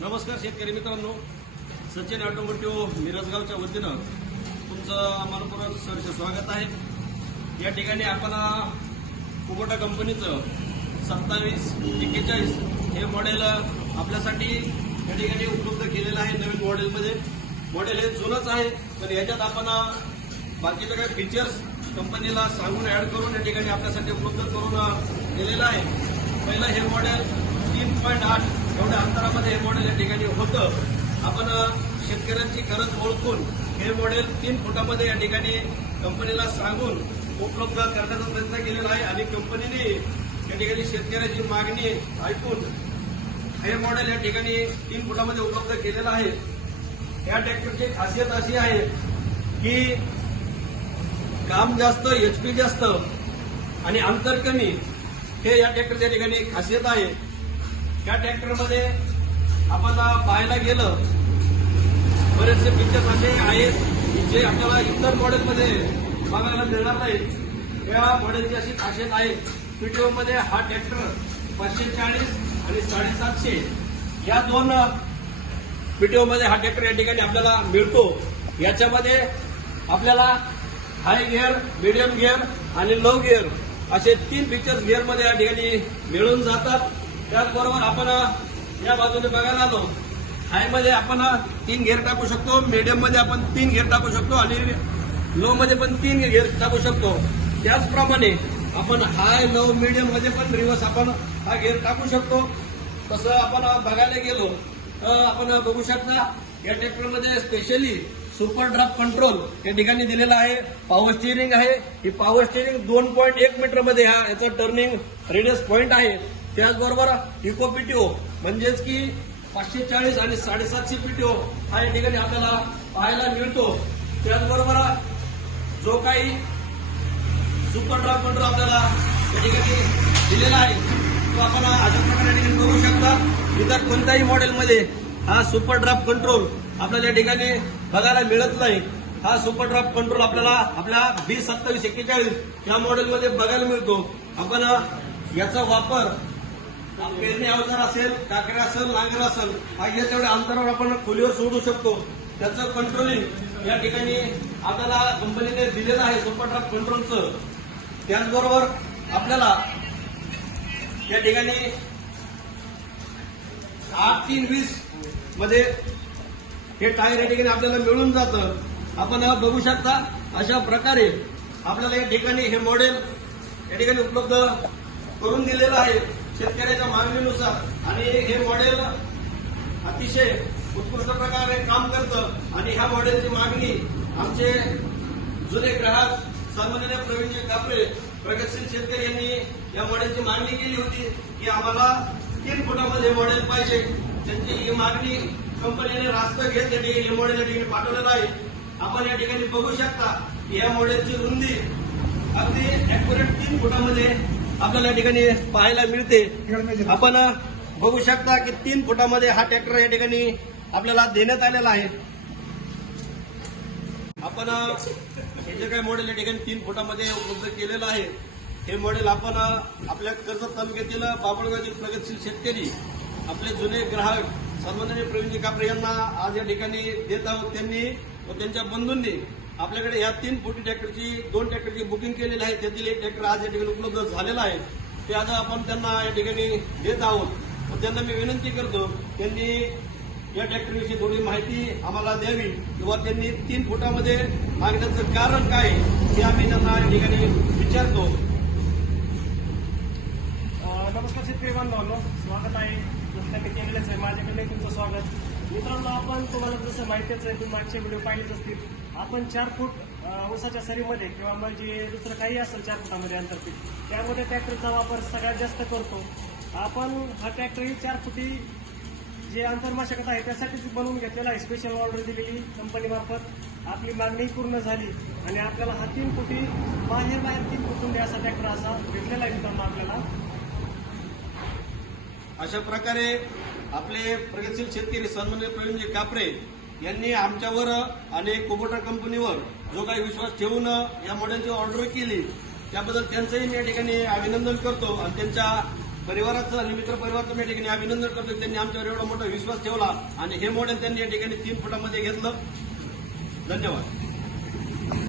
नमस्कार शेतकरी मित्रांनो, सचिन ऑटोमोटिव्ह मिरजगावच्या वतीनं तुमचं मनपूर्वक सहर्ष स्वागत आहे। या ठिकाणी आपण कुबोटा कंपनीचं 2741 हे मॉडेल आपल्यासाठी या ठिकाणी उपलब्ध केलेलं आहे। नवीन मॉडेलमध्ये मॉडेल हे जुनंच आहे, पण याच्यात आपण बाकीचे काही फीचर्स कंपनीला सांगून ऍड करून या ठिकाणी आपल्यासाठी उपलब्ध करून दिलेलं आहे। पहिलं हे मॉडेल 3.8 एवढ्या अंतरामध्ये हे मॉडेल या ठिकाणी होतं। आपण शेतकऱ्यांची गरज ओळखून हे मॉडेल 3 फुटामध्ये या ठिकाणी कंपनीला सांगून उपलब्ध करण्याचा प्रयत्न केलेला आहे आणि कंपनीने या ठिकाणी शेतकऱ्याची मागणी ऐकून हे मॉडेल या ठिकाणी 3 फुटामध्ये उपलब्ध केलेलं आहे। या ट्रॅक्टरची खासियत अशी आहे की काम जास्त, एचपी जास्त आणि अंतर कमी, हे या ट्रॅक्टरच्या ठिकाणी खासियत आहे। या ट्रॅक्टरमध्ये आपण पाहायला गेलं बरेचसे फीचर्स असे आहेत जे आपल्याला इतर मॉडेलमध्ये बघायला मिळणार नाही। या मॉडेलची अशी खासियत आहे, पीटीओमध्ये हा ट्रॅक्टर 540 आणि 750 या दोन पीटीओमध्ये हा ट्रॅक्टर या ठिकाणी आपल्याला मिळतो। याच्यामध्ये आपल्याला हाय गिअर, मीडियम गिअर आणि लो गिअर असे 3 फीचर्स गिअरमध्ये या ठिकाणी मिळून जातात। त्याचबरोबर आपण या बाजूने बघायला आलो, हायमध्ये आपण 3 गिअर टाकू शकतो, मीडियममध्ये आपण 3 गिअर टाकू शकतो आणि लो मध्ये पण 3 गिअर टाकू शकतो। त्याचप्रमाणे आपण हाय, लो, मीडियम मध्ये पण रिव्हर्स आपण हा गिअर टाकू शकतो। तसं आपण बघायला गेलो तर आपण बघू शकता या ट्रॅक्टरमध्ये स्पेशली सुपर ड्राफ्ट कंट्रोल या ठिकाणी दिलेला आहे। पॉवर स्टिअरिंग आहे, ही पॉवर स्टिअरिंग 2.1 मीटरमध्ये याचा टर्निंग रेडियस पॉइंट आहे। त्याचबरोबर इको पीटीओ म्हणजेच की 540 आणि 750 पीटीओ हा या ठिकाणी आपल्याला पाहायला मिळतो। त्याचबरोबर जो काही सुपर ड्राफ्ट कंट्रोल आपल्याला या ठिकाणी दिलेला आहे तो आपण अशा प्रकारे या ठिकाणी बघू शकता। इतर कोणत्याही मॉडेलमध्ये हा सुपर ड्राफ्ट कंट्रोल आपल्याला या ठिकाणी बघायला मिळत नाही। हा सुपर ड्राफ्ट कंट्रोल आपल्याला आपल्या B2741 या मॉडेलमध्ये बघायला मिळतो। आपण याचा वापर पेरणी अवजार असेल, काकड्या असेल, नांगर असेल, पाहिजे तेवढ्या अंतरावर आपण खोलीवर सोडू शकतो। त्याचं कंट्रोलिंग या ठिकाणी आपल्याला कंपनीने दिलेलं आहे सुपर ड्राफ्ट कंट्रोलचं। त्याचबरोबर आपल्याला या ठिकाणी 8-3-20 मध्ये हे टायर या ठिकाणी आपल्याला मिळून जातं। आपण बघू शकता अशा प्रकारे आपल्याला या ठिकाणी हे मॉडेल या ठिकाणी उपलब्ध करून दिलेलं आहे शेतकऱ्याच्या मागणीनुसार। आणि हे मॉडेल अतिशय उत्कृष्ट प्रकारे काम करतं आणि ह्या मॉडेलची मागणी आमचे जुने ग्राहक सन्माननीय प्रवीणजी कापरे प्रगतशील शेतकरी यांनी या मॉडेलची मागणी केली होती की आम्हाला 3 फुटामध्ये मॉडेल पाहिजे। त्यांची ही मागणी कंपनीने रास्त घेत हे मॉडेल या ठिकाणी पाठवलेलं आहे। आपण या ठिकाणी बघू शकता की या मॉडेलची रुंदी अगदी अॅक्युरेट 3 फुटामध्ये आपल्याला या ठिकाणी पाहायला मिळते। आपण बघू शकता की 3 फुटामध्ये हा ट्रॅक्टर या ठिकाणी आपल्याला देण्यात आलेला आहे। आपण हे जे काही मॉडेल या ठिकाणी 3 फुटामध्ये उपलब्ध केलेलं आहे हे मॉडेल आपण आपल्या कर्जत तालुक्यातील बाबळगावतील प्रगतशील शेतकरी आपले जुने ग्राहक सन्माननीय प्रवीणजी कापरे यांना आज या ठिकाणी देत आहोत। त्यांनी व त्यांच्या बंधूंनी आपल्याकडे या 3 फुटी ट्रॅक्टरची 2 ट्रॅक्टरची बुकिंग केलेली आहे। त्यातील एक ट्रॅक्टर आज या ठिकाणी उपलब्ध झालेला आहे, ते आज आपण त्यांना या ठिकाणी देत आहोत। व त्यांना मी विनंती करतो त्यांनी या ट्रॅक्टरविषयी थोडी माहिती आम्हाला द्यावी किंवा त्यांनी 3 फुटामध्ये मागण्याचं कारण काय हे आम्ही त्यांना या ठिकाणी विचारतो। नमस्कार शेतकरी बांधवांनो, स्वागत आहे तुमच्या चॅनलच आहे, माझ्याकडे तुमचं स्वागत। मित्रांनो, आपण तुम्हाला जसं माहितीच आहे, तुम्ही मागचे व्हिडिओ पाहिलेच असतील, आपण 4 फूट ऊसाच्या सरीमध्ये किंवा म्हणजे दुसरं काही असेल 4 फुटामध्ये अंतरपीठ, त्यामध्ये ट्रॅक्टरचा वापर सगळ्यात जास्त करतो आपण। हा ट्रॅक्टर ही 4 फुटी जे अंतर्मशागत आहे त्यासाठीच बनवून घेतलेला आहे। स्पेशल ऑर्डर दिलेली कंपनीमार्फत आपली मागणी पूर्ण झाली आणि आपल्याला हा 3 फुटी बाहेर 3 फुटून असा ट्रॅक्टर असा भेटलेला आहे मित्रांनो आपल्याला। अशा प्रकारे आपले प्रगतशील शेतकरी सन्माननीय प्रवीणजी कापरे यांनी आमच्यावर आणि कुबोटा कंपनीवर जो काही विश्वास ठेवून या मॉडेलची ऑर्डर केली त्याबद्दल त्यांचंही मी या ठिकाणी अभिनंदन करतो आणि त्यांच्या परिवाराचं आणि मित्र परिवाराचं मी या ठिकाणी अभिनंदन करतो. त्यांनी आमच्यावर एवढा मोठा विश्वास ठेवला आणि हे मॉडेल त्यांनी या ठिकाणी 3 फुटामध्ये घेतलं. धन्यवाद.